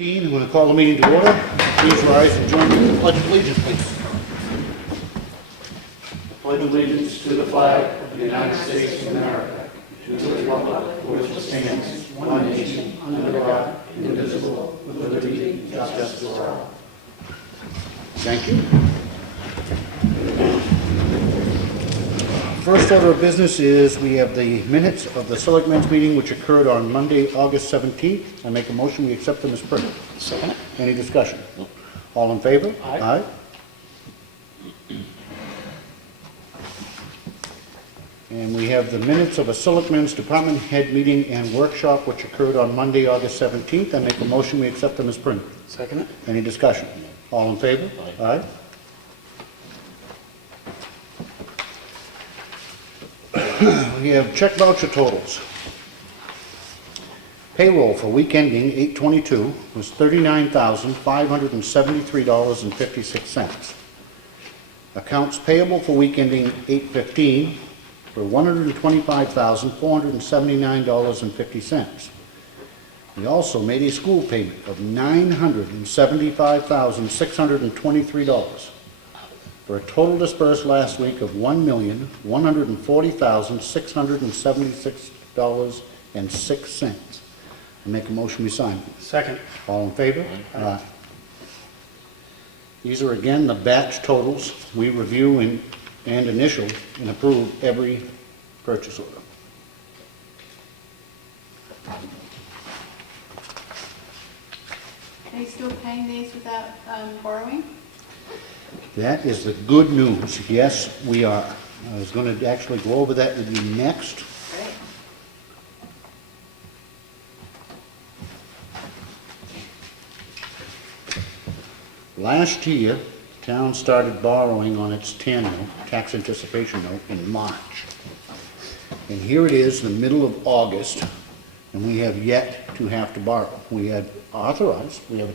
6:15, I'm going to call the meeting to order. Please rise and join me in the Pledge of Allegiance, please. I pledge allegiance to the flag of the United States of America, to the republic for which it stands, one nation, under God, indivisible, with liberty and justice for all. Thank you. First order of business is we have the minutes of the Selectmen's meeting which occurred on Monday, August 17th. I make a motion we accept them as printed. Second. Any discussion? All in favor? Aye. And we have the minutes of a Selectmen's Department Head meeting and workshop which occurred on Monday, August 17th. I make a motion we accept them as printed. Second. Any discussion? All in favor? Aye. We have check voucher totals. Payroll for week ending 8/22 was $39,573.56. Accounts payable for week ending 8/15 were $125,479.50. We also made a school payment of $975,623 for a total dispersed last week of $1,140,676.06. I make a motion we sign. Second. All in favor? Aye. These are again the batch totals. We review and initial and approve every purchase order. Are you still paying these without borrowing? That is the good news. Yes, we are. I was going to actually go over that with you next. Great. Last year, town started borrowing on its TAN note, tax anticipation note, in March. And here it is, the middle of August, and we have yet to have to borrow. We have a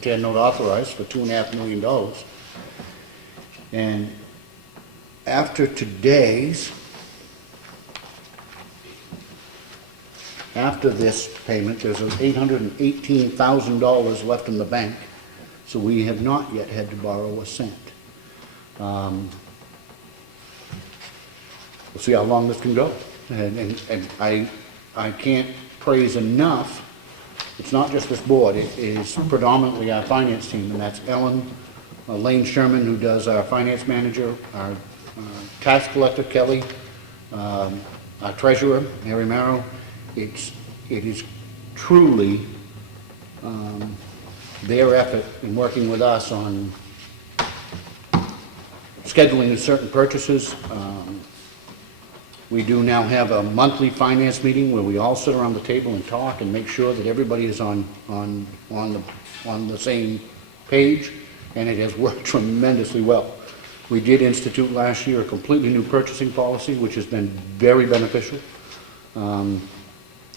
TAN note authorized for $2.5 million. And after this payment, there's $818,000 left in the bank, so we have not yet had to borrow a cent. We'll see how long this can go. And I can't praise enough, it's not just this board, it is predominantly our finance team, and that's Ellen, Lane Sherman, who does our finance manager, our tax collector, Kelly, our treasurer, Harry Marrow. It is truly their effort in working with us on scheduling certain purchases. We do now have a monthly finance meeting where we all sit around the table and talk and make sure that everybody is on the same page. And it has worked tremendously well. We did institute last year a completely new purchasing policy, which has been very beneficial. And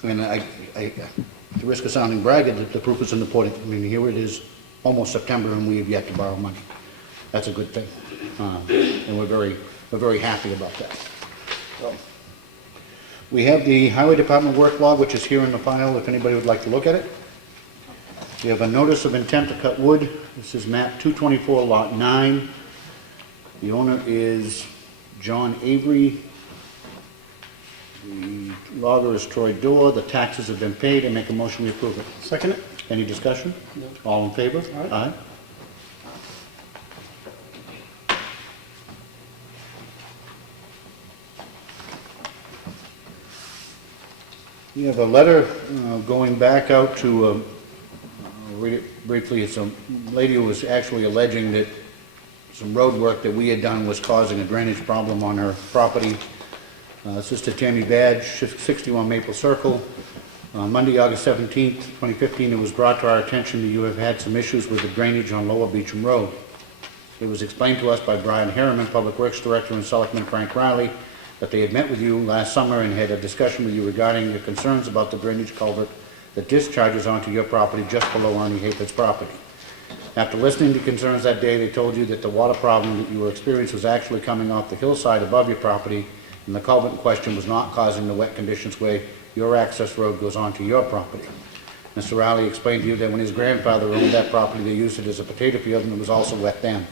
at the risk of sounding braggart, the proof is in the pudding. I mean, here it is, almost September, and we have yet to borrow money. That's a good thing, and we're very happy about that. So, we have the Highway Department work log, which is here in the file, if anybody would like to look at it. We have a notice of intent to cut wood. This is map 224, lot 9. The owner is John Avery. The logger is Troy Dorr. The taxes have been paid. I make a motion we approve it. Second. Any discussion? No. All in favor? Aye. We have a letter going back out to I'll read it briefly. It's a lady who was actually alleging that some road work that we had done was causing a drainage problem on her property. Sister Tammy Badge, 61 Maple Circle. Monday, August 17th, 2015, it was brought to our attention that you have had some issues with the drainage on Lower Beecham Road. It was explained to us by Brian Harriman, Public Works Director, and Selectman Frank Riley, that they had met with you last summer and had a discussion with you regarding the concerns about the drainage culvert that discharges onto your property just below Ernie Hayford's property. After listening to concerns that day, they told you that the water problem that you were experiencing was actually coming off the hillside above your property, and the culvert in question was not causing the wet conditions where your access road goes onto your property. Mr. Rowley explained to you that when his grandfather owned that property, they used it as a potato field and it was also wet then.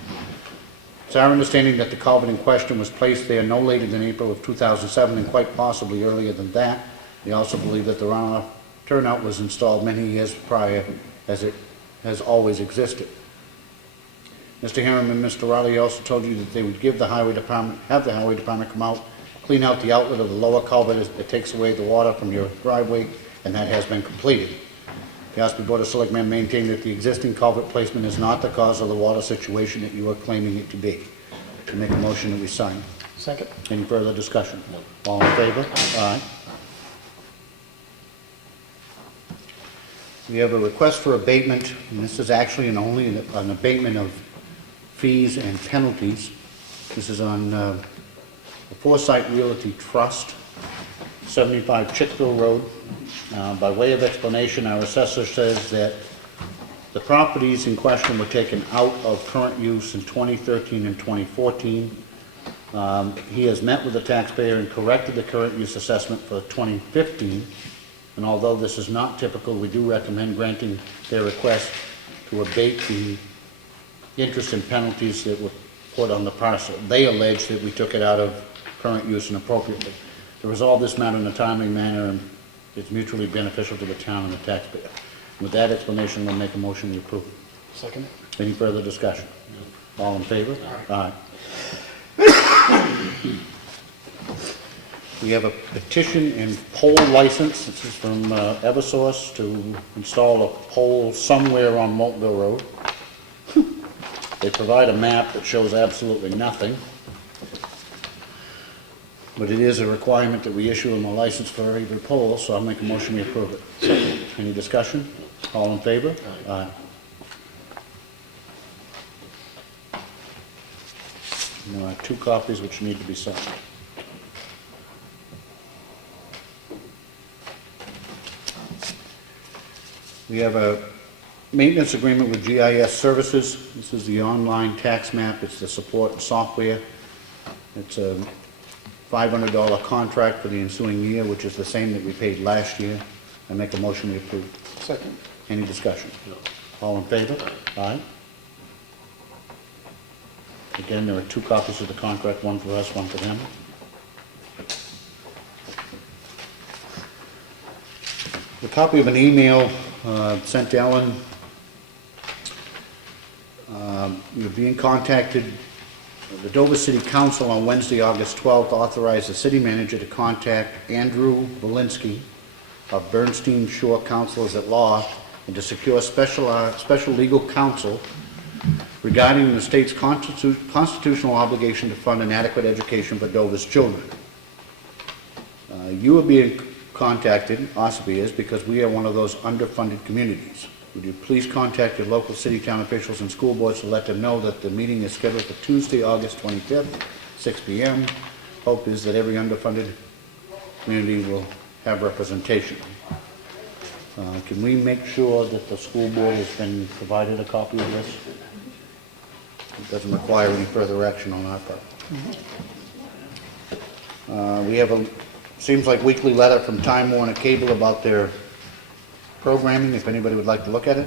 It's our understanding that the culvert in question was placed there no later than April of 2007 and quite possibly earlier than that. They also believe that the runoff turnout was installed many years prior, as it has always existed. Mr. Harriman and Mr. Rowley also told you that they would have the highway department come out, clean out the outlet of the lower culvert that takes away the water from your driveway, and that has been completed. The Ossipee Board of Selectmen maintained that the existing culvert placement is not the cause of the water situation that you are claiming it to be. I make a motion that we sign. Second. Any further discussion? All in favor? Aye. We have a request for abatement, and this is actually only an abatement of fees and penalties. This is on the Foresight Realty Trust, 75 Chickville Road. By way of explanation, our assessor says that the properties in question were taken out of current use in 2013 and 2014. He has met with the taxpayer and corrected the current use assessment for 2015. And although this is not typical, we do recommend granting their request to abate the interest and penalties that were put on the parcel. They allege that we took it out of current use inappropriately. To resolve this matter in a timely manner and it's mutually beneficial to the town and the taxpayer. With that explanation, we'll make a motion to approve. Second. Any further discussion? All in favor? Aye. We have a petition and pole license. This is from Eversource to install a pole somewhere on Moltville Road. They provide a map that shows absolutely nothing. But it is a requirement that we issue them a license for every pole, so I'll make a motion we approve it. Second. Any discussion? All in favor? Aye. There are 2 copies which need to be signed. We have a maintenance agreement with GIS Services. This is the online tax map. It's the support software. It's a $500 contract for the ensuing year, which is the same that we paid last year. I make a motion we approve. Second. Any discussion? All in favor? Aye. Again, there are 2 copies of the contract, one for us, one for them. A copy of an email sent to Ellen. You're being contacted. The Dover City Council on Wednesday, August 12th, authorized the city manager to contact Andrew Valinsky of Bernstein Shore Counselors at Law and to secure special legal counsel regarding the state's constitutional obligation to fund an adequate education for Dover's children. You are being contacted, Ossipee is, because we are one of those underfunded communities. Would you please contact your local city, town officials, and school boards to let them know that the meeting is scheduled for Tuesday, August 25th, 6 p.m. Hope is that every underfunded community will have representation. Can we make sure that the school board has been provided a copy of this? It doesn't require any further action on our part. We have a, seems like weekly letter from Time Warner Cable about their programming, if anybody would like to look at it.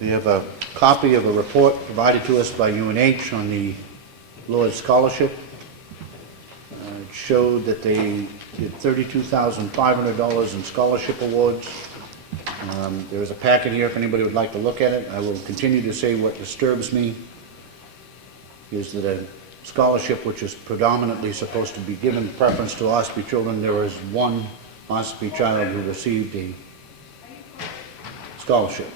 We have a copy of a report provided to us by UNH on the Lord's Scholarship. It showed that they did $32,500 in scholarship awards. There is a packet here if anybody would like to look at it. I will continue to say what disturbs me is that a scholarship which is predominantly supposed to be given preference to Ossipee children, there is one Ossipee child who received a scholarship.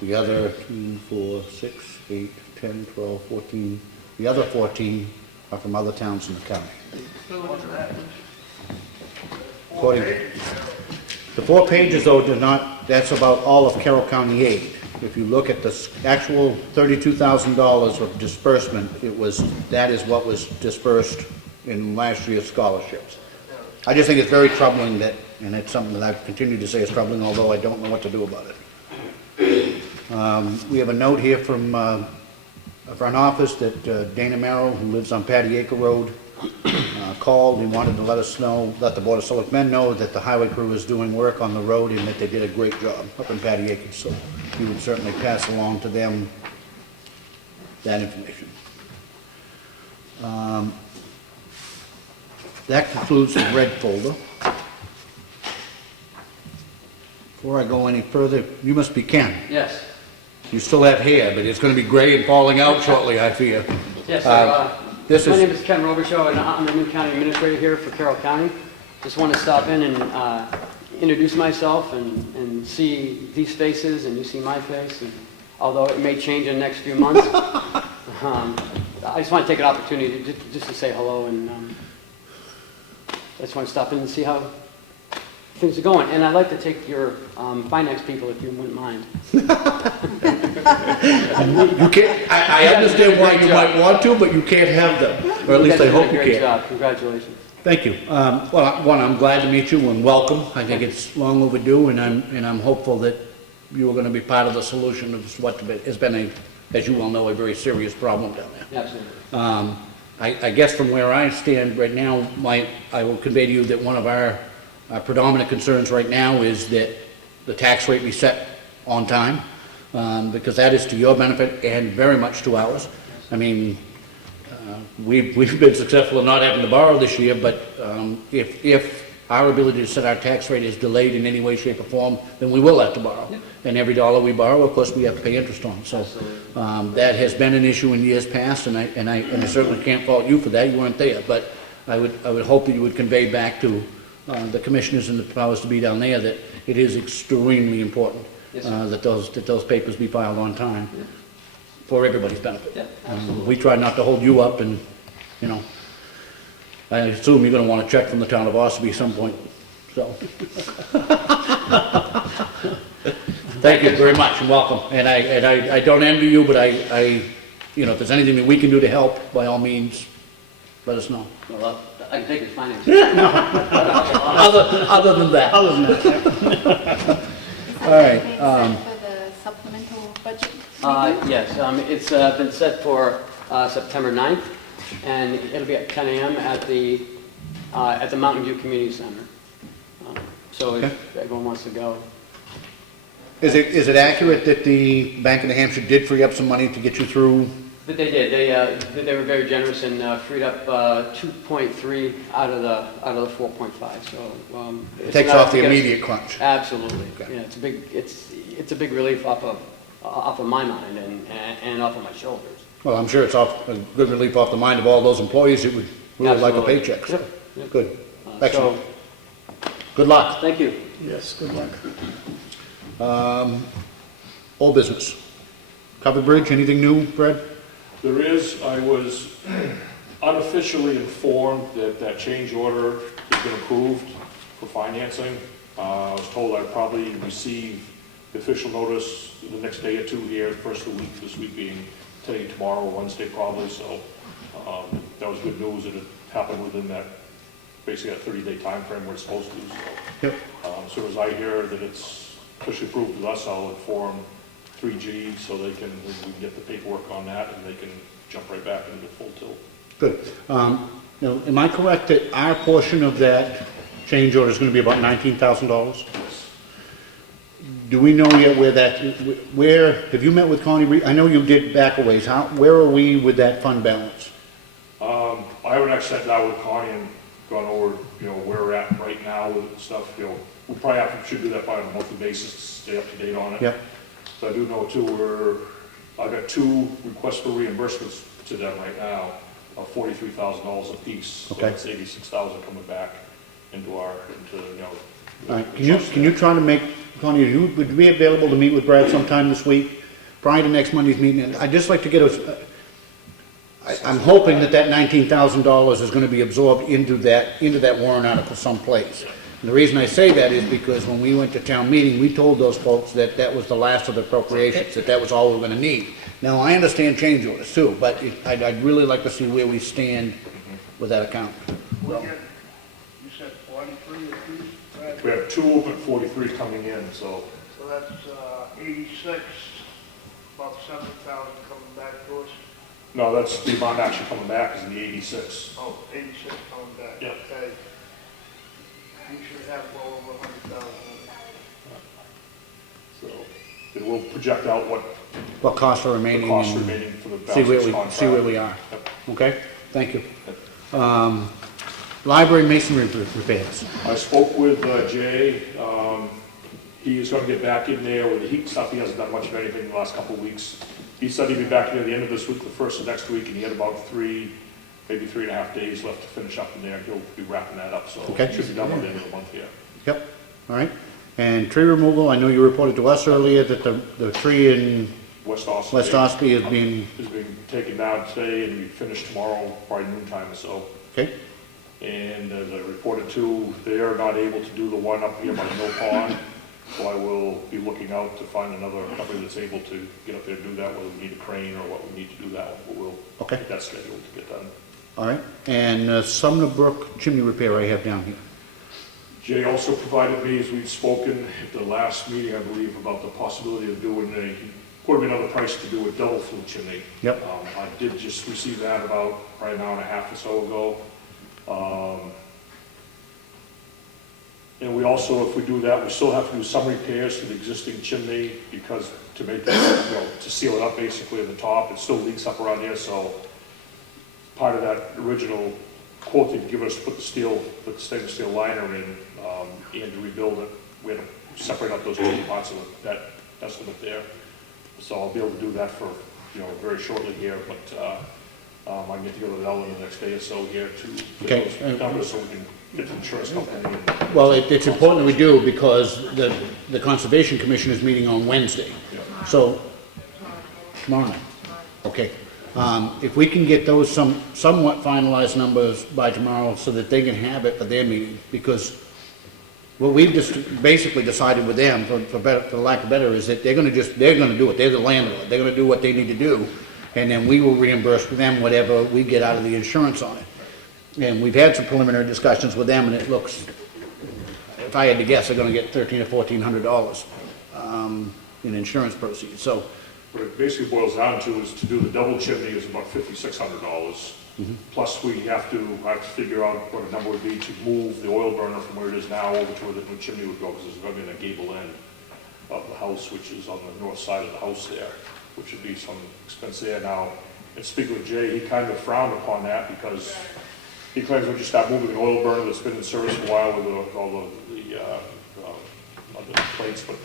The other 2, 4, 6, 8, 10, 12, 14, the other 14 are from other towns in the county. According, the 4 pages though do not, that's about all of Carroll County aid. If you look at the actual $32,000 of disbursement, that is what was dispersed in last year's scholarships. I just think it's very troubling that, and it's something that I've continued to say is troubling, although I don't know what to do about it. We have a note here from a front office that Dana Merrill, who lives on Patty Acre Road, called, he wanted to let us know, let the Board of Selectmen know that the highway crew is doing work on the road and that they did a great job up in Patty Acres, so he would certainly pass along to them that information. That concludes the red folder. Before I go any further, you must be Ken. Yes. You still have hair, but it's going to be gray and falling out shortly, I fear. Yes, This my is, name is Ken Robichaud, and I'm the new county administrator here for Carroll County. Just want to stop in and introduce myself and see these faces, and you see my face, and although it may change in the next few months. I just want to take an opportunity just to say hello, and I just want to stop in and see how things are going. And I'd like to take your finance people, if you wouldn't mind. you can't, I understand why you might want to, but you can't have them, or at least I hope you Great can. job. Congratulations. Thank you. Well, one, I'm glad to meet you and welcome. I think it's long overdue, and I'm hopeful that you are going to be part of the solution of what has been as you well know, a very serious problem down there. Absolutely. I guess from where I stand right now, I will convey to you that one of our predominant concerns right now is that the tax rate be set on time, because that is to your benefit and very much to ours. I mean, we've been successful in not having to borrow this year, but if our ability to set our tax rate is delayed in any way, shape, or form, then we will have to borrow. Yep. And every dollar we borrow, of course, we have to pay interest on. So that has been an issue in years past, and I certainly can't fault you for that. You weren't there, but I would hope that you would convey back to the commissioners and the powers to be down there that it is extremely important that those papers be filed on time for everybody's benefit. Yeah, we try not to hold you up, and you know, I assume you're going to want to check from the town of Ossipee at some point. So, thank you very much and welcome. And I don't envy you, but you know, if there's anything that we can do to help, by all means, let us know. well, I can take his finance. Other than that. All right. For the supplemental budget? Yes, it's been set for September 9th, and it'll be at 10 a.m. at the Mountain View Community Center. So if everyone wants to go. Is it accurate that the Bank of New Hampshire did free up some money to get you through? But they did. They were very generous and freed up 2.3 out of the 4.5. So It takes off the immediate crunch. Absolutely. Okay. Yeah, it's a big relief off of my mind and off of my shoulders. Well, I'm sure it's a good relief off the mind of all those employees that would really like a Absolutely. paycheck. So. Yep. Good. So Excellent. Good luck. thank you. Yes, good luck. Old business. Covered bridge, anything new, Fred? There is, I was unofficially informed that that change order has been approved for financing. I was told I'd probably receive the official notice the next day or two here, first of the week, this week being today, tomorrow, Wednesday probably, so that was good news that it happened within that, basically that 30-day time frame where it's supposed to, so. Yep. As soon as I hear that it's officially approved with us, I'll inform 3G so we can get the paperwork on that and they can jump right back into full tilt. Good. Now, am I correct that our portion of that change order is going to be about $19,000? Do we know yet where, have you met with Connie? I know you did back a ways. Where are we with that fund balance? I haven't actually sat down with Connie and gone over, you know, where we're at right now with stuff. You know, we probably should do that on a monthly basis to stay up to date on it. Yep. So I do know too, I've got 2 requests for reimbursements to them right now of $43,000 a piece. Okay. So that's $86,000 coming back into you know. All right. Can you try to make, Connie, would you be available to meet with Brad sometime this week, prior to next Monday's meeting? I'd just like to get I'm hoping that $19,000 is going to be absorbed into that warrant article someplace. And the reason I say that is because when we went to town meeting, we told those folks that that was the last of the appropriations, that was all we're going to need. Now, I understand change orders too, but I'd really like to see where we stand with that account. You said 43 apiece, right? We have 2 open, 43 coming in, so. So that's 86, about 7,000 coming back to us. No, that's the amount actually coming back is the 86. Oh, 86 coming back. Yeah. Okay. You should have well over 100,000. So it will project out what What costs are the remaining. costs and remaining for the See balance where of this we, contract. see where we are. Yep. Okay, thank you. Library masonry repairs. I spoke with Jay. He is going to get back in there with the heat stuff. He hasn't done much of anything in the last couple of weeks. He said he'd be back near the end of this week, the first of next week, and he had about maybe 3.5 days left to finish up in there. He'll be wrapping that up, so Okay. it should be done by the end of the month here. Yep, all right. And tree removal, I know you reported to us earlier that the tree in West Ossipee. West Ossipee is being, Is being taken down today and be finished tomorrow by noontime or so. okay, And as I reported to, they are not able to do the one up here by Mill Pond. So I will be looking out to find another company that's able to get up there and do that, whether we need a crane or what we need to do that one. But we'll Okay. get that scheduled to get done. all right. And Sumner Brook chimney repair I have down here. Jay also provided me, as we've spoken at the last meeting, I believe, about the possibility of doing he quoted me another price to do a double flue chimney. Yep. I did just receive that about probably an hour and a half or so ago. And we also, if we do that, we still have to do some repairs to the existing chimney because to make it, to seal it up basically at the top, it still leaks up around here, so part of that original quote they'd given us to put the stainless steel liner in, and to rebuild it, we had to separate up those two parts of that estimate there. So I'll be able to do that for, very shortly here, but, I can get together with Ellen the next day or so here to Okay. get those numbers so we can get the insurance company. And, Well, it's important that we do because the Conservation Commission is meeting on Wednesday. So, tomorrow night, okay. If we can get those somewhat finalized numbers by tomorrow so that they can have it for their meeting, because what we've just basically decided with them, for lack of better, is that they're gonna do it, they're the landlord, they're gonna do what they need to do, and then we will reimburse them whatever we get out of the insurance on it. And we've had some preliminary discussions with them, and it looks, if I had to guess, they're gonna get $1,300 or $1,400, in insurance proceeds, so, what it basically boils down to is to do the double chimney is about $5,600. Plus I have to figure out what a number would be to move the oil burner from where it is now over to where the new chimney would go, because it's going to be in a gable end of the house, which is on the north side of the house there, which would be some expense there. Now, and speaking with Jay, he kind of frowned upon that because he claims when you start moving an oil burner that's been in service for a while with all the plates, but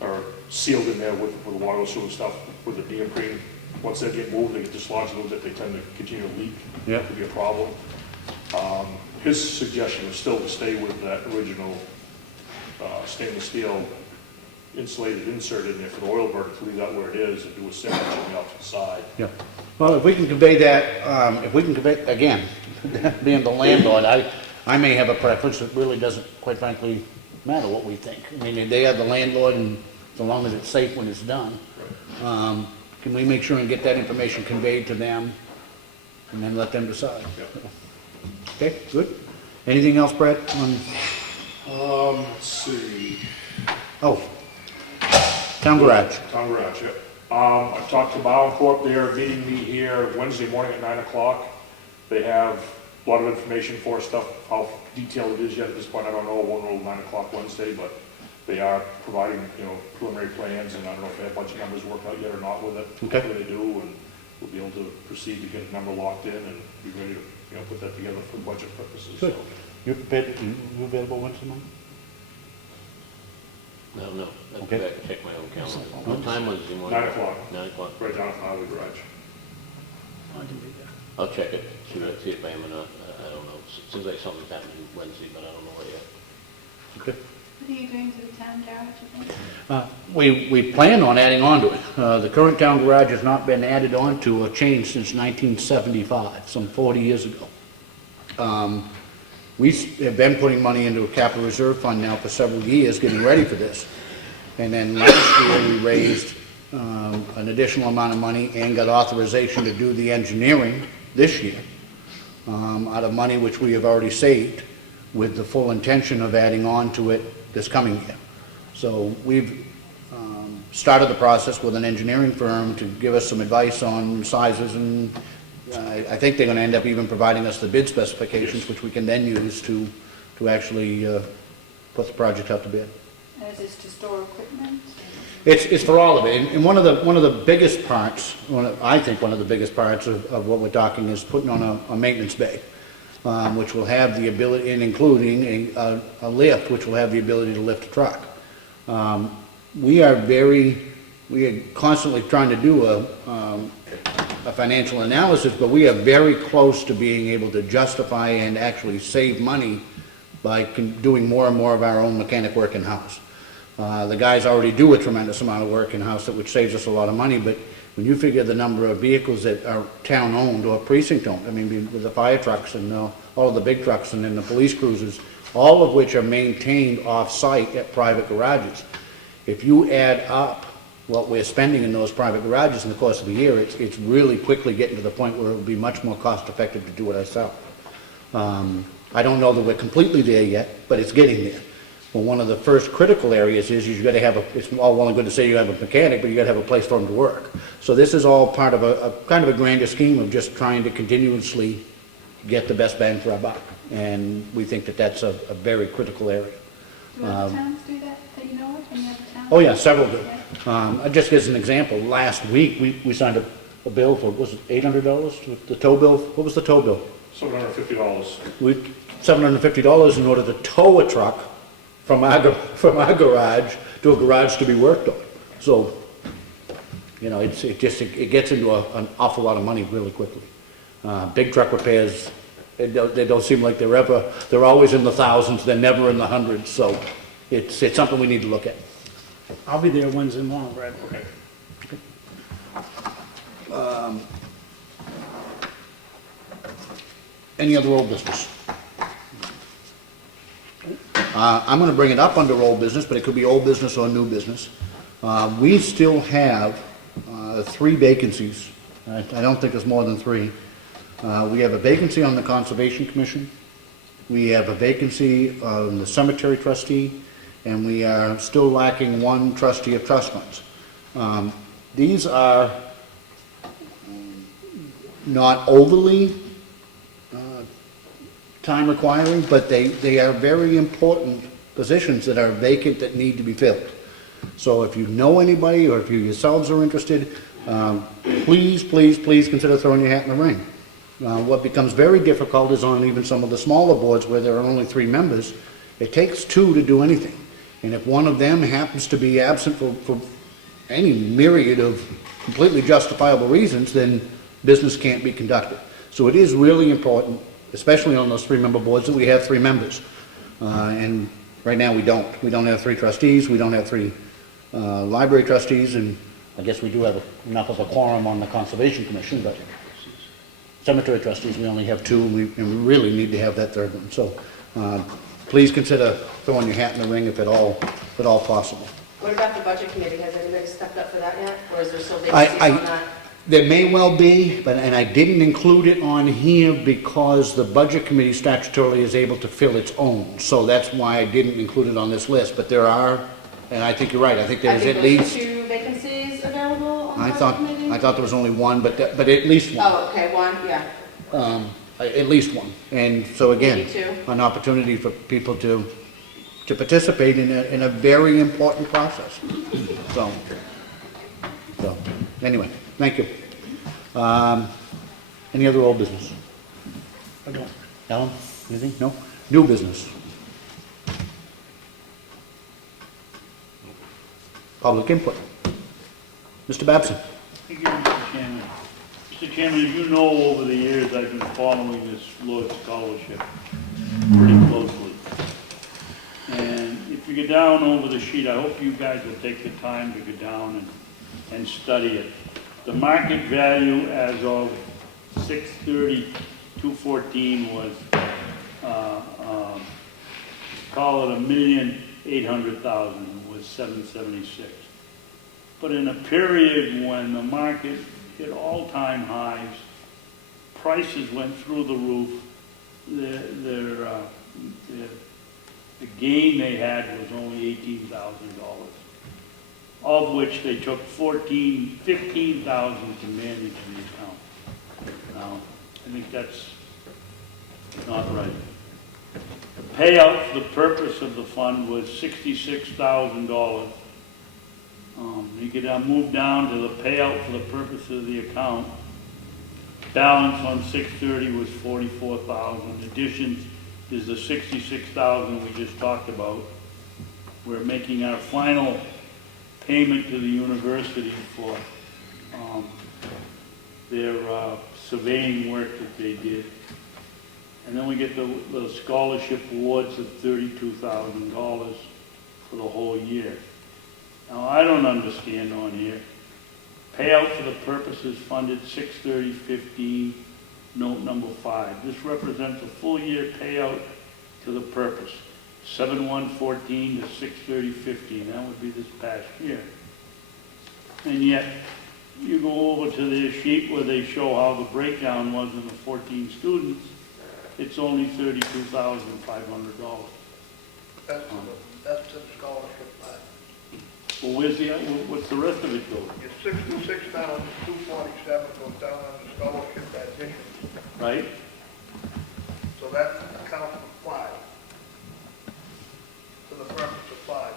are sealed in there with the water sewer stuff with the neoprene. Once they get moved, they get dislodged a little bit, they tend to continue to leak. Yeah. That could be a problem. His suggestion is still to stay with that original stainless steel insulated insert in there for the oil burner, to leave that where it is and do a single chimney off to the side. yeah. Well, if we can convey that, again, being the landlord, I may have a preference that really doesn't, quite frankly, matter what we think. I mean, they are the landlord, and so long as it's safe when it's done. Can we make sure and get that information conveyed to them, and then let them decide? Yeah. Okay, good. Anything else, Brad? Let's see. Oh, town garage. Town garage, yeah. I talked to Bound they are meeting me here Wednesday morning at 9 o'clock. They have a lot of information for us, stuff, how detailed it is yet at this point, I don't know, it won't roll 9 o'clock Wednesday, but they are providing, preliminary plans, and I don't know if they have a bunch of numbers worked out yet or not with it. Okay. Hopefully they do, and we'll be able to proceed to get a number locked in and be ready to, put that together for budget purposes. Good. So, You prepared, you available Wednesday morning? No, I have Okay. to go back and check my own calendar. What time was it? 9 o'clock, 9 o'clock. right down at the highway garage. I'll check it, see if I am or not. I don't know. Seems like something's happening Wednesday, but I don't know what yet. Okay. What are you doing to the town garage, you think? We plan on adding on to it. The current town garage has not been added on to or changed since 1975, some 40 years ago. We have been putting money into a capital reserve fund now for several years, getting ready for this. And then last year, we raised an additional amount of money and got authorization to do the engineering this year out of money which we have already saved, with the full intention of adding on to it this coming year. So we've started the process with an engineering firm to give us some advice on sizes, and I think they're gonna end up even providing us the bid specifications, which we can then use to actually put the project out to bid. And is this to store equipment? It's for all of it, and one of the biggest parts, I think one of the biggest parts of what we're talking is putting on a maintenance bay, which will have the ability, and including a lift, which will have the ability to lift a truck. We are constantly trying to do a financial analysis, but we are very close to being able to justify and actually save money by doing more and more of our own mechanic work in-house. The guys already do a tremendous amount of work in-house, which saves us a lot of money, but when you figure the number of vehicles that are town-owned or precinct-owned, I mean, with the fire trucks and all of the big trucks and then the police cruisers, all of which are maintained off-site at private garages. If you add up what we're spending in those private garages in the course of the year, it's really quickly getting to the point where it will be much more cost-effective to do it ourselves. I don't know that we're completely there yet, but it's getting there. Well, one of the first critical areas is you've got to have it's all well and good to say you have a mechanic, but you got to have a place for him to work. So this is all part of a kind of a grander scheme of just trying to continuously get the best bang for our buck. And we think that that's a very critical area. Do other towns do that you know of? Any other towns? Oh yeah, several do. Yeah. Just as an example, last week we signed a bill for, was it $800? The tow bill, what was the tow bill? $750. $750 in order to tow a truck from our garage to a garage to be worked on. So, you know, it gets into an awful lot of money really quickly. Big truck repairs, they don't seem like they're always in the thousands, they're never in the hundreds, so it's something we need to look at. I'll be there Wednesday morning, Brad. Okay. Any other old business? I'm gonna bring it up under old business, but it could be old business or new business. We still have 3 vacancies. I don't think there's more than 3. We have a vacancy on the Conservation Commission. We have a vacancy on the Cemetery Trustee, and we are still lacking 1 trustee of trust funds. These are not overly time requiring, but they are very important positions that are vacant that need to be filled. So if you know anybody, or if you yourselves are interested, please consider throwing your hat in the ring. What becomes very difficult is on even some of the smaller boards where there are only 3 members, it takes 2 to do anything. And if one of them happens to be absent for any myriad of completely justifiable reasons, then business can't be conducted. So it is really important, especially on those 3-member boards, that we have 3 members. And right now we don't. We don't have 3 trustees, we don't have 3 library trustees, and I guess we do have enough of a quorum on the Conservation Commission, but cemetery trustees, we only have 2, and we really need to have that 3rd one. So please consider throwing your hat in the ring if at all possible. What about the budget committee? Has anybody stepped up for that yet? Or is there still vacancies on that? There may well be, and I didn't include it on here because the budget committee statutorily is able to fill its own. So that's why I didn't include it on this list. But there are, and I think you're right, I think there's at least... 2 vacancies available on the I budget committee? thought there was only 1, but at least 1. Oh, okay, 1, yeah. At least 1. And so again, Maybe 2. an opportunity for people to participate in a very important process. So anyway, thank you. Any other old business? I don't. Alan, anything? No? New business? Public input? Mr. Babson? Thank you, Mr. Chairman. Mr. Chairman, as you know, over the years, I've been following this Lloyd Scholarship pretty closely. And if you go down over the sheet, I hope you guys will take the time to go down and study it. The market value as of 6/30/214 was, call it $1,800,000, was $776. But in a period when the market hit all-time highs, prices went through the roof, the gain they had was only $18,000. of which they took 15,000 to manage the account. Now, I think that's not right. The payout for the purpose of the fund was $66,000. You could move down to the payout for the purpose of the account. Balance on 6/30 was 44,000. Additions is the 66,000 we just talked about. We're making our final payment to the university for their surveying work that they did. And then we get the scholarship awards of $32,000 for the whole year. Now, I don't understand on here. Payout for the purposes funded 6/30/15, note number 5. This represents a full year payout to the purpose, 7/1/14 to 6/30/15. That would be this past year. And yet, you go over to their sheet where they show how the breakdown was in the 14 students, it's only $32,500. That's the scholarship line. Well, what's the rest of it go? Your 66,247 goes down on the scholarship addition, Right? so that counts for 5. For the purpose of 5.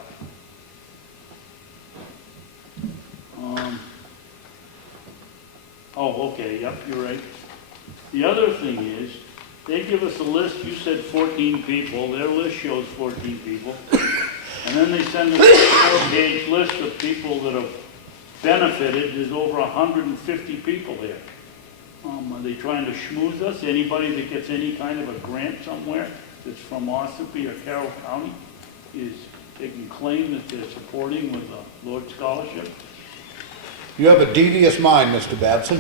Oh, okay, yep, you're right. The other thing is, they give us a list, you said 14 people, their list shows 14 people. And then they send us a 4-page list of people that have benefited. There's over 150 people there. Are they trying to schmooze us? Anybody that gets any kind of a grant somewhere that's from Ossipee or Carroll County is taking claim that they're supporting with a Lord Scholarship? You have a devious mind, Mr. Babson.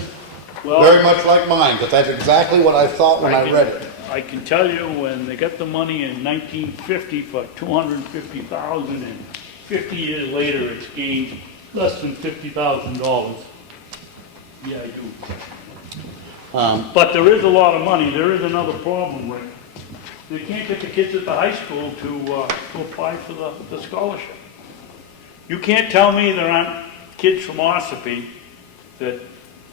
Well, Very much like mine, because that's exactly what I thought when I read it. I can tell you, when they got the money in 1950 for $250,000, and 50 years later it's gained less than $50,000. Yeah, I do. But there is a lot of money. There is another problem, Rick. They can't get the kids at the high school to apply for the scholarship. You can't tell me there aren't kids from Ossipee that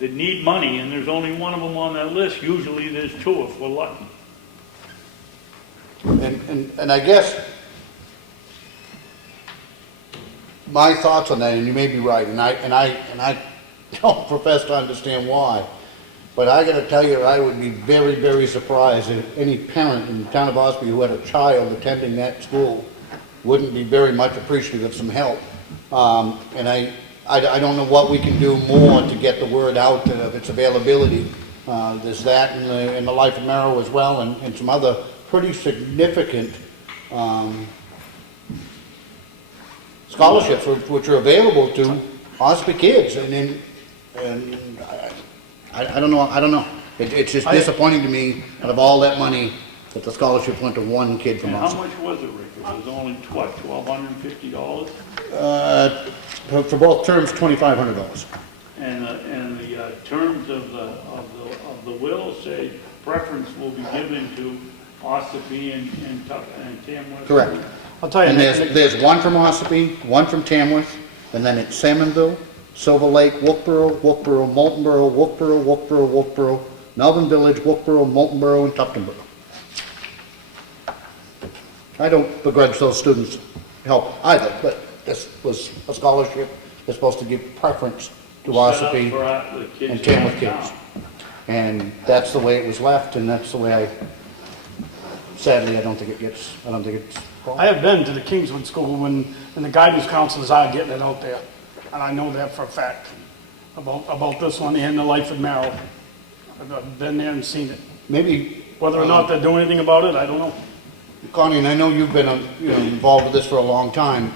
need money, and there's only one of them on that list. Usually there's 2 if we're lucky. And I guess my thoughts on that, and you may be right, and I don't profess to understand why, but I got to tell you, I would be very, very surprised if any parent in the town of Ossipee who had a child attending that school wouldn't be very much appreciative of some help. And I don't know what we can do more to get the word out of its availability. There's that in the Life of Merrow as well, and some other pretty significant scholarships which are available to Ossipee kids, and I don't know. It's just disappointing to me, out of all that money, that the scholarship went to one kid from And how Ossipee. much was it, Rick? It was only, what, $1,250? For both terms, $2,500. And the terms of the will say preference will be given to Ossipee and Tamworth. Correct. I'll tell you, And there's one from Ossipee, one from Tamworth, and then it's Salmonville, Silver Lake, Wilkesboro, Moultonboro, Wilkesboro, Melvin Village, Wilkesboro, Moultonboro, and Tuftonboro. I don't begrudge those students help either, but this was a scholarship that's supposed to give preference to Ossipee and Tamworth kids. And that's the way it was left, and that's the way sadly, I don't think it's. I have been to the Kingswood School and the guidance counselors are getting it out there. And I know that for a fact, about this one and the Life of Merrow. I've been there and seen it. Maybe. Whether or not they're doing anything about it, I don't know. Connie, and I know you've been involved with this for a long time.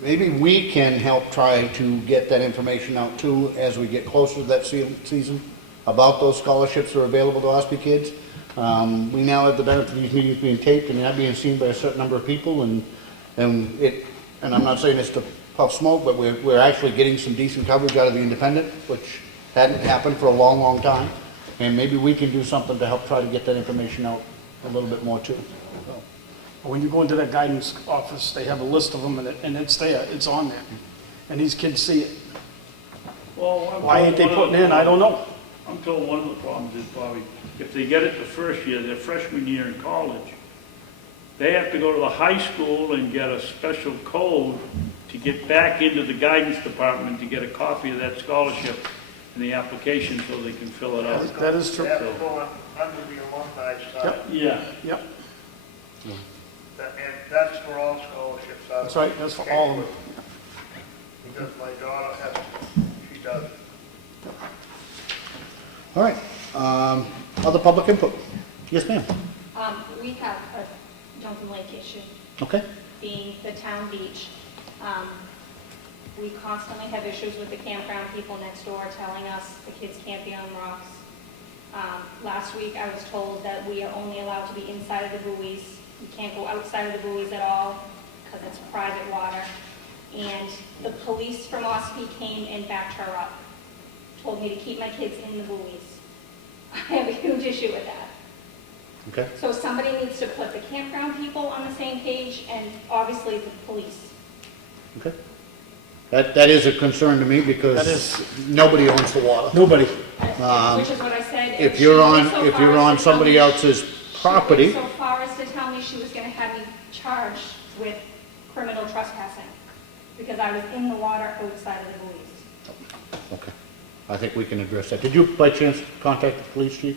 Maybe we can help try to get that information out too as we get closer to that season about those scholarships that are available to Ossipee kids. We now have the benefit of these meetings being taped and not being seen by a certain number of people, and I'm not saying this to puff smoke, but we're actually getting some decent coverage out of the Independent, which hadn't happened for a long, long time. And maybe we can do something to help try to get that information out a little bit more too. When you go into that guidance office, they have a list of them and it's there, it's on there. and these kids see it. Well, I'm Why ain't they told one of putting in, I don't know. I'm told one of the problems is probably, if they get it the first year, their freshman year in college, they have to go to the high school and get a special code to get back into the guidance department to get a copy of that scholarship and the application so they can fill it out. That is true. They have to go under the alumni side. Yeah. Yep, And that's for all scholarships. that's right, that's for all of them. Because my daughter has, she does. All right, other public input? Yes, ma'am. We have a Duncan Lake issue, Okay. being the town beach. We constantly have issues with the campground people next door telling us the kids can't be on rocks. Last week, I was told that we are only allowed to be inside of the buoys. We can't go outside of the buoys at all because it's private water. And the police from Ossipee came and backed her up, told me to keep my kids in the buoys. I have a huge issue with that. Okay. So somebody needs to put the campground people on the same page and obviously the police. Okay. That is a concern to me That because is- nobody owns the water. Nobody. Which is what I said. If She you're went on, so if far you're as on to tell somebody me- else's She property, went so far as to tell me she was going to have me charged with criminal trespassing because I was in the water outside of the buoys. okay, I think we can address that. Did you by chance contact the police chief?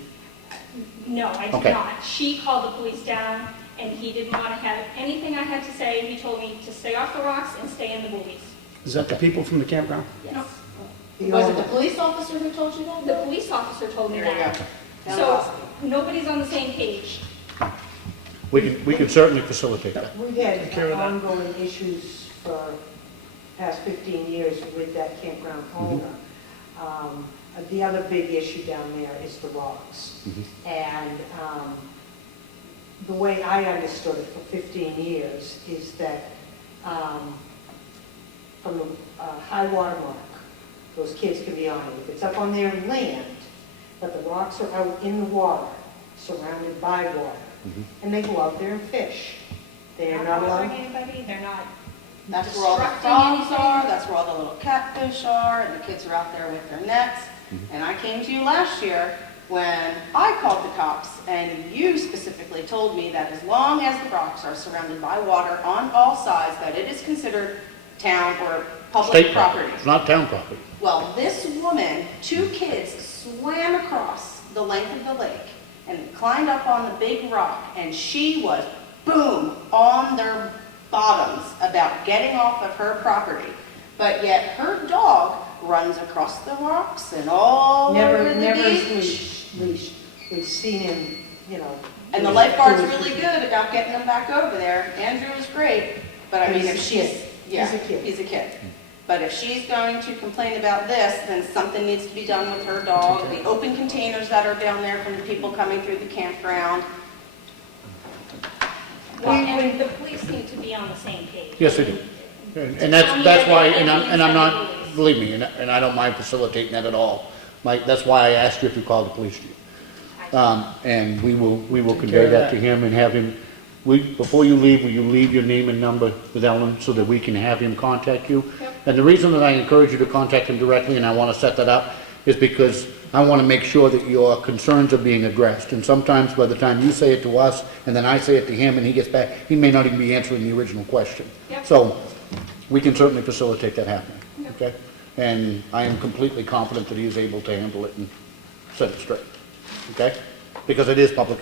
No, I did Okay. not. She called the police down and he didn't want to have anything I had to say. He told me to stay off the rocks and stay in the buoys. Is that the people from the campground? Yes. Was it the police officer who told you that? The police officer told me There you that. go. So nobody's on the same page. We can certainly facilitate that. We've Take care had of that. ongoing issues for past 15 years with that campground owner. The other big issue down there is the rocks. And the way I understood it for 15 years is that from the high water mark, those kids can be on it. If it's up on their land, but the rocks are out in the water, surrounded by water, and they go out there and fish. They're not bothering allowed. anybody, they're not That's where all the Disrupting frogs anything? are, that's where all the little catfish are, and the kids are out there with their nets. And I came to you last year when I called the cops, and you specifically told me that as long as the rocks are surrounded by water on all sides, that it is considered town or public State property. property, it's not town property. Well, this woman, 2 kids swam across the length of the lake and climbed up on the big rock, and she was, boom, on their bottoms about getting off of her property. But yet her dog runs across the rocks and all over the Never beach. leashed. We've seen him, you know. And the lifeguard's really good about getting them back over there. Andrew is great, but I mean, He's if a she's, kid. yeah, He's a kid. he's a kid. But if she's going to complain about this, then something needs to be done with her dog, the open containers that are down there from the people coming through the campground. Well, and the police need to be on the same page. Yes, they do. And that's why, and I'm not, believe me, and I don't mind facilitating that at all. That's why I asked you if you called the police chief. And we will convey that to him and have him, before you leave, will you leave your name and number with Ellen so that we can have him contact you? Yep. And the reason that I encourage you to contact him directly, and I want to set that up, is because I want to make sure that your concerns are being addressed. And sometimes by the time you say it to us, and then I say it to him, and he gets back, he may not even be answering the original question. Yep. So, we can certainly facilitate that happening, Yep. okay? And I am completely confident that he is able to handle it and set it straight, okay? Because it is public,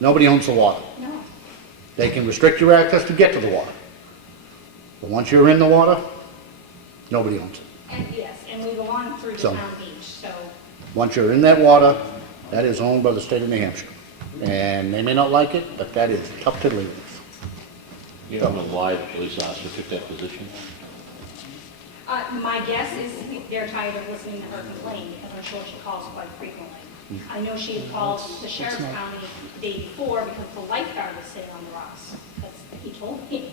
nobody owns the water. No. They can restrict your access to get to the water. But once you're in the water, nobody owns it. And yes, and we go on through the So- town beach, so. Once you're in that water, that is owned by the state of New Hampshire. And they may not like it, but that is tough to live with. You don't know why the police officer took that position? My guess is they're tired of listening to her complain because I'm sure she calls quite frequently. I know she had called the sheriff's county the day before because the lifeguard was sitting on the rocks. That's, he told me,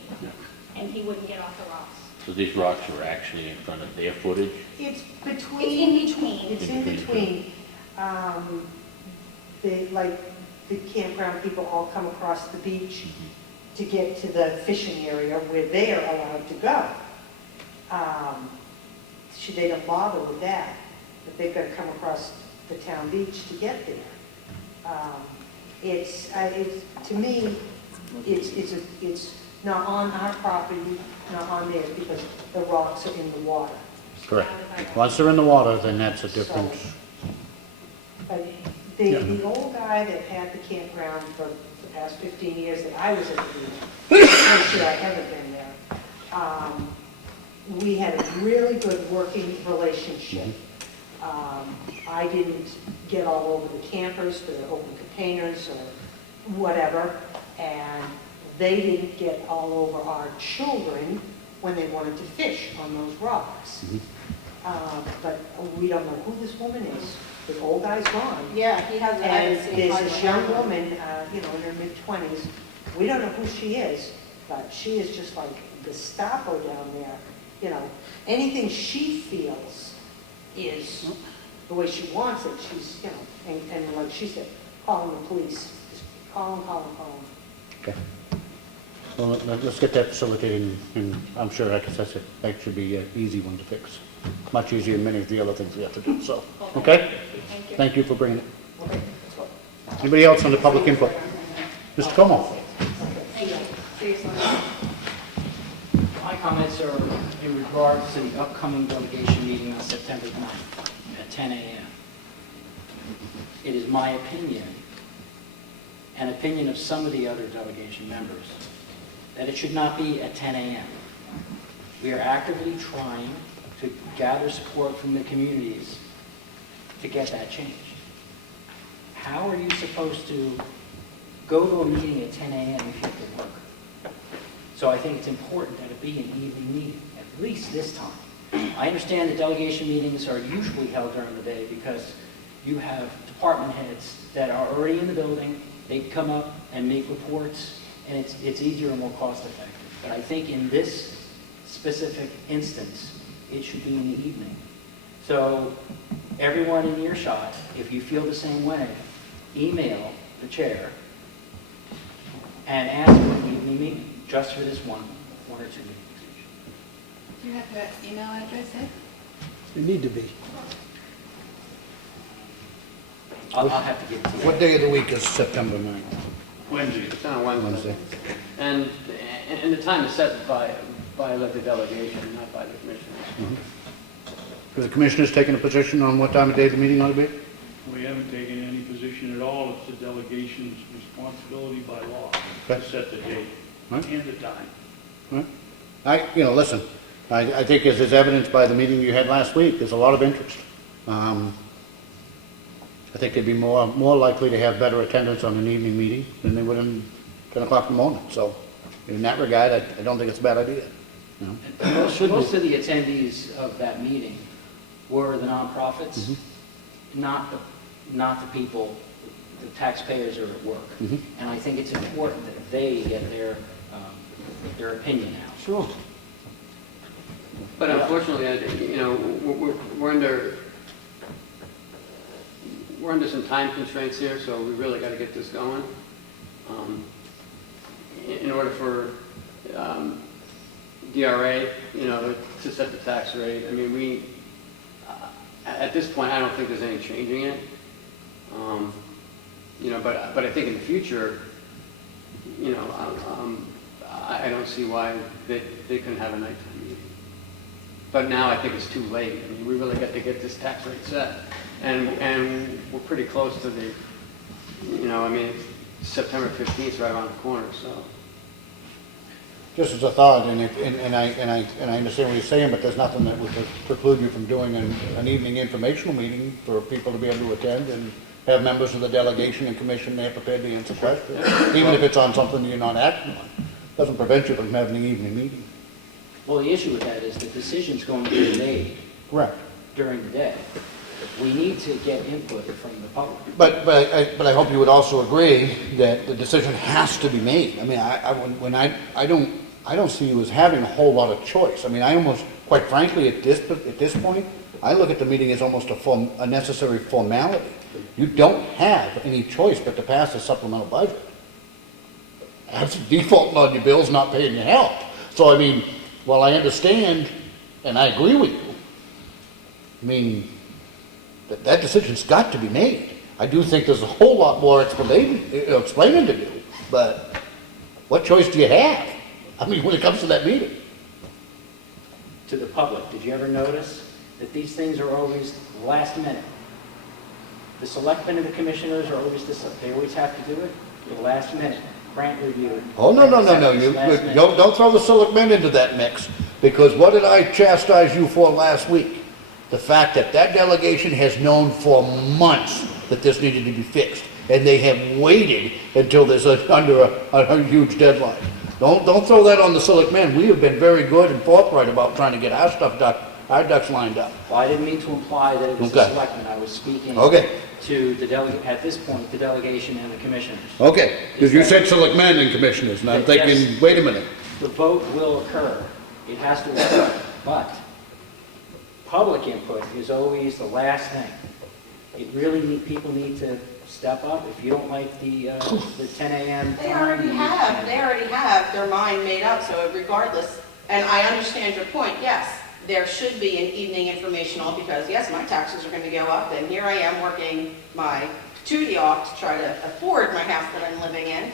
and he wouldn't get off the rocks. So these rocks were actually in front of their footage? It's It's between. in between. It's in between. The campground people all come across the beach to get to the fishing area where they are allowed to go. They don't bother with that, but they've got to come across the town beach to get there. To me, it's not on our property, not on theirs, because the rocks are in the water. Correct. Once they're in the water, then that's a different, But the old guy that had the campground for the past 15 years that I was at the beach, I'm sure I haven't been there, we had a really good working relationship. I didn't get all over the campers for their open containers or whatever, and they didn't get all over our children when they wanted to fish on those rocks. But we don't know who this woman is. The old guy's gone. Yeah, he has, I haven't And seen there's hardly this young anyone. woman, in her mid-20s. We don't know who she is, but she is just like Gestapo down there. Anything she feels is the way she wants it. She's, and like she said, calling the police. Just call them. okay. Well, let's get that facilitated, and I'm sure, like I said, that should be an easy one to fix. Much easier than many of the other things we have to do, so, okay? Thank you. Thank you for bringing it. Anybody else on the public input? Mr. Comeau? My comments are in regards to the upcoming delegation meeting on September 9th at 10 a.m. It is my opinion, and opinion of some of the other delegation members, that it should not be at 10 a.m. We are actively trying to gather support from the communities to get that changed. How are you supposed to go to a meeting at 10 a.m. if you have to work? So I think it's important that it be an evening meeting, at least this time. I understand that delegation meetings are usually held during the day because you have department heads that are already in the building, they come up and make reports, and it's easier and more cost effective. But I think in this specific instance, it should be in the evening. So everyone in earshot, if you feel the same way, email the chair and ask for an evening meeting, just for this one or two meetings. Do you have her email address, Ed? You need to be. I'll have to give it to you. What day of the week is September 9th? Wednesday. It's on a Wednesday. Wednesday. And the time is set by elected delegation, not by the commissioners. Have the commissioners taken a position on what time of day the meeting ought to be? We haven't taken any position at all. It's the delegation's responsibility by law Okay. to set the date Right. and the time. Listen, I think as is evidenced by the meeting you had last week, there's a lot of interest. I think they'd be more likely to have better attendance on an evening meeting than they would in 10 o'clock in the morning. So in that regard, I don't think it's a bad idea. Most of the attendees of that meeting were the nonprofits, not the people, the taxpayers are at work. And I think it's important that they get their opinion out. Sure. But unfortunately, we're under some time constraints here, so we really got to get this going. In order for DRA, to set the tax rate, I mean, at this point, I don't think there's any changing it. But I think in the future, I don't see why they couldn't have a nighttime meeting. But now I think it's too late. I mean, we really got to get this tax rate set. And we're pretty close to the, September 15th is right around the corner, so. Just as a thought, and I understand what you're saying, but there's nothing that would preclude you from doing an evening informational meeting for people to be able to attend and have members of the delegation and commission there prepared to answer questions, even if it's on something you're not acting on. Doesn't prevent you from having an evening meeting. Well, the issue with that is the decision's going to be made Correct. during the day. We need to get input from the public. But I hope you would also agree that the decision has to be made. I mean, I don't see you as having a whole lot of choice. I mean, I almost, quite frankly, at this point, I look at the meeting as almost a necessary formality. You don't have any choice but to pass a supplemental budget. That's defaulting on your bills, not paying your help. So I mean, while I understand and I agree with you. I mean, that decision's got to be made. I do think there's a whole lot more explaining to do, but what choice do you have? I mean, when it comes to that meeting. To the public, did you ever notice that these things are always last minute? The selectmen and the commissioners are always, they always have to do it at the last minute, grant review. Oh, no, you Last minute. don't throw the selectmen into that mix, because what did I chastise you for last week? The fact that delegation has known for months that this needed to be fixed, and they have waited until there's under a huge deadline. Don't throw that on the selectmen. We have been very good and forthright about trying to get our ducks lined up. Well, I didn't mean to imply that it was the selectmen. I was speaking Okay. to the delegate, at this point, the delegation and the commissioners. Okay, because you said selectmen and commissioners, and I'm thinking, Yes. wait a minute. The vote will occur. It has to occur, but public input is always the last thing. It really people need to step up. If you don't like the 10 a.m. They time, already you have their mind made up, so regardless, and I understand your point, yes, there should be an evening informational, because yes, my taxes are gonna go up, and here I am working my patootie off to try to afford my house that I'm living in.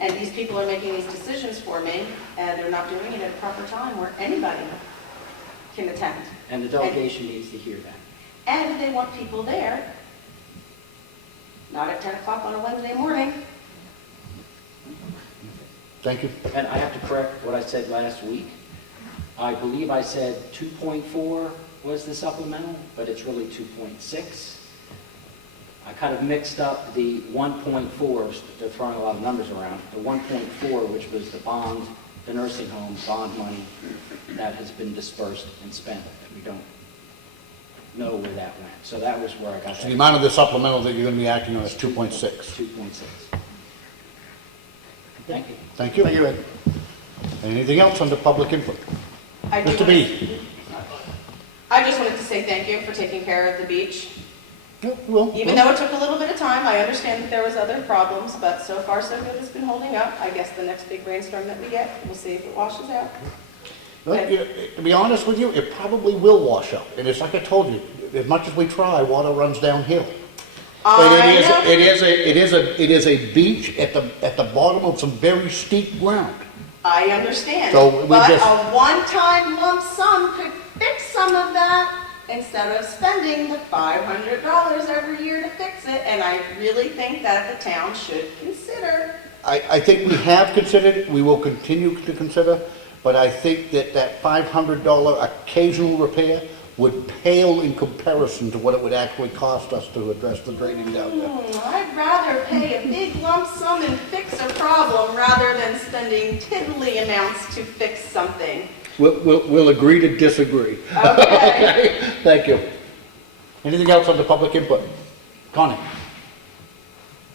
And these people are making these decisions for me, and they're not doing it at a proper time where anybody can attend. And the delegation needs to hear that. And they want people there, not at 10 o'clock on a Wednesday morning. Thank you. And I have to correct what I said last week. I believe I said 2.4 was the supplemental, but it's really 2.6. I kind of mixed up the 1.4s, they're throwing a lot of numbers around. The 1.4, which was the bond, the nursing home bond money that has been dispersed and spent. We don't know where that went. So that was where I got So the that. amount of the supplemental that you're going to be acting on is 2.6. 2.6. Thank you. Thank you. Thank you, Ed. Anything else under public input? I do Mr. want- B. I just wanted to say thank you for taking care of the beach. Well, Even though it took a little bit of time, I understand that there was other problems, but so far so good, it's been holding up. I guess the next big rainstorm that we get, we'll see if it washes out. Well, you know, to be honest with you, it probably will wash out. And it's like I told you, as much as we try, water runs downhill. And it is a beach at the bottom of some very steep ground. I understand, So we but just- a one-time lump sum could fix some of that instead of spending the $500 every year to fix it, and I really think that the town should consider. I think we have considered it, we will continue to consider, but I think that $500 occasional repair would pale in comparison to what it would actually cost us to address the grading down there. I'd rather pay a big lump sum and fix a problem rather than spending tiddly amounts to fix something. We'll agree to disagree. Okay. Thank you. Anything else on the public input? Connie?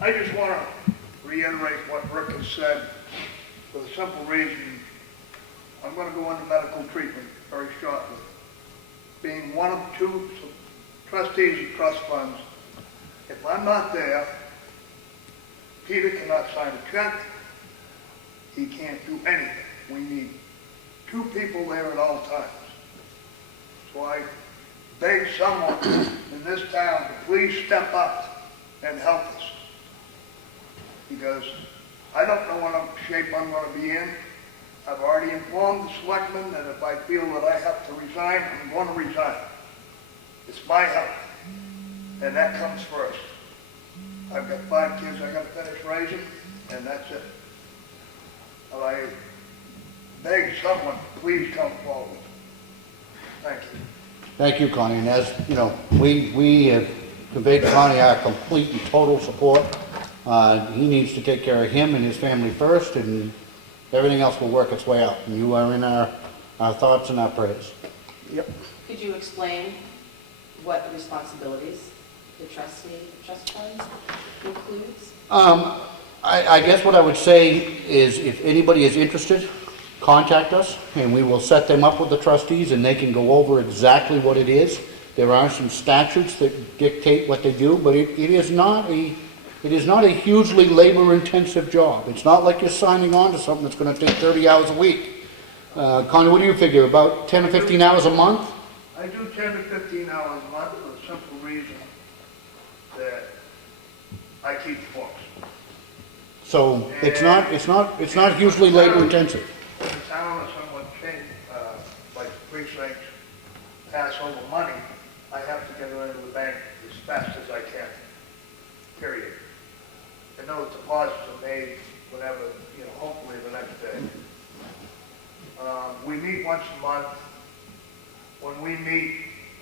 I just want to reiterate what Rick has said for the simple reason, I'm going to go into medical treatment very shortly. Being one of two trustees of trust funds, if I'm not there, Peter cannot sign a check, he can't do anything. We need two people there at all times. So I beg someone in this town to please step up and help us. Because I don't know what shape I'm going to be in. I've already informed the selectmen that if I feel that I have to resign, I'm going to resign. It's my health, and that comes first. I've got 5 kids I got to finish raising, and that's it. But I beg someone, please come forward. Thank you. Thank you, Connie, and as, you know, we have conveyed to Connie our complete and total support. He needs to take care of him and his family first, and everything else will work its way out. And you are in our thoughts and our prayers. Yep. Could you explain what responsibilities the trust funds includes? I guess what I would say is if anybody is interested, contact us and we will set them up with the trustees and they can go over exactly what it is. There are some statutes that dictate what they do, but it is not a hugely labor-intensive job. It's not like you're signing on to something that's going to take 30 hours a week. Connie, what do you figure, about 10 or 15 hours a month? I do 10 to 15 hours a month for the simple reason that I keep the books. So it's not hugely labor intensive. When the town or someone like precincts, pass over money, I have to get it into the bank as fast as I can, period. And those deposits are made whenever, hopefully the next day. We meet once a month. When we meet,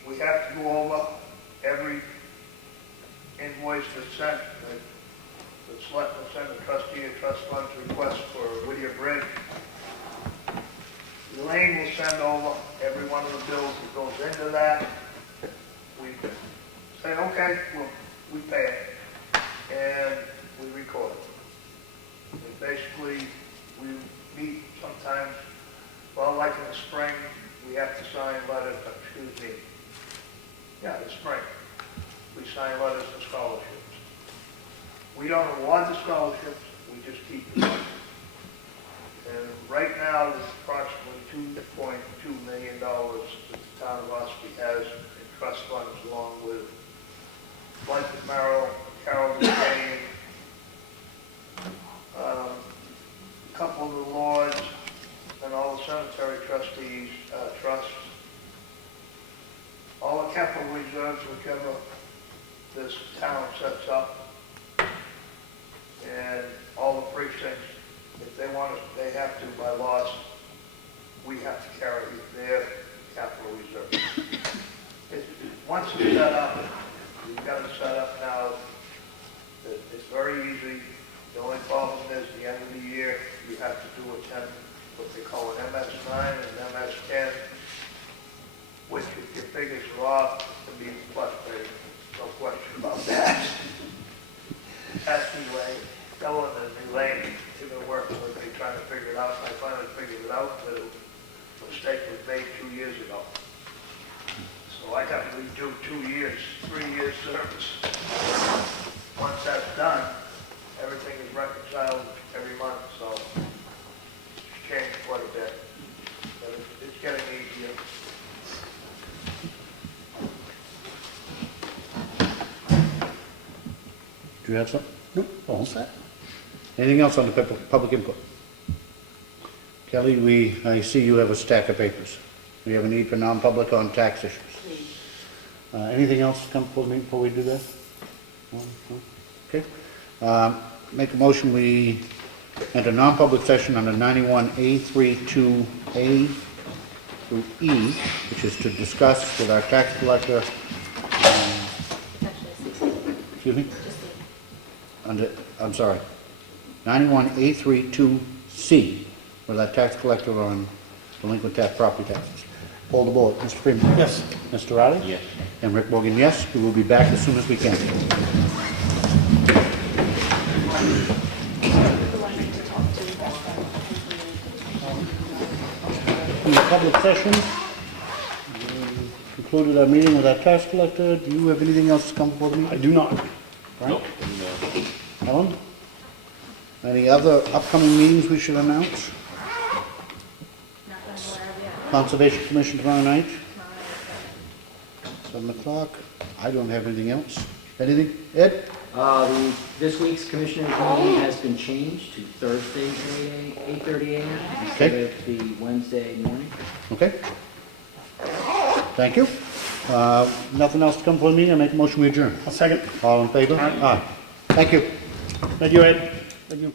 we have to go over every invoice that's sent, the selectmen send a trustee or trust funds request for Whittier Bridge. Elaine will send over every one of the bills that goes into that. We say, okay, well, we pay it, and we record it. And basically, we meet sometimes, well, like in the spring, we have to sign letters, in the spring. We sign letters of scholarships. We don't award the scholarships, we just keep the money. And right now, there's approximately $2.2 million that the town of Ossipee has in trust funds, along with Life of Merrill, Carol McCain, a couple of the lords, and all the cemetery trustees, trusts, all the capital reserves, whichever this town sets up, and all the precincts, if they want to, they have to by laws, we have to carry their capital reserve. Once it's set up, we've got it set up now, it's very easy. The only problem is the end of the year, you have to do what they call an MS9 and an MS10, which if your figures are off, can be frustrating. No question about that. That's the way. Ellen and Elaine, they've been working with me trying to figure it out, and I finally figured it out that a mistake was made 2 years ago. So I got to redo 2 years, 3 years service. Once that's done, everything is reconciled every month, so it's changed quite a bit. But it's getting easier. Do you have something? No, all set. Anything else on the public input? Kelly, I see you have a stack of papers. We have a need for non-public on tax issues. Anything else come before me before we do that? No? Okay. Make a motion, we enter non-public session under 91A32A through E, which is to discuss with our tax collector, excuse me? I'm sorry, 91A32C, with our tax collector on delinquent tax property taxes. Hold the board. Mr. Freeman? Yes. Mr. Riley? Yes. And Rick Morgan, yes. We will be back as soon as we can. In the public session, we concluded our meeting with our tax collector. Do you have anything else to come before the meeting? I do not. Frank? Nope. Ellen? Any other upcoming meetings we should announce? Not that I'm aware of yet. Conservation Commission tomorrow night, 7 o'clock. I don't have anything else. Anything? Ed? This week's commissioner's meeting has been changed to Thursday, 8:30 a.m. instead Okay. of the Wednesday morning. Okay. Thank you. Nothing else to come before the meeting. I make a motion we adjourn. A second. All in favor? Aye. Thank you. Thank you, Ed. Thank you.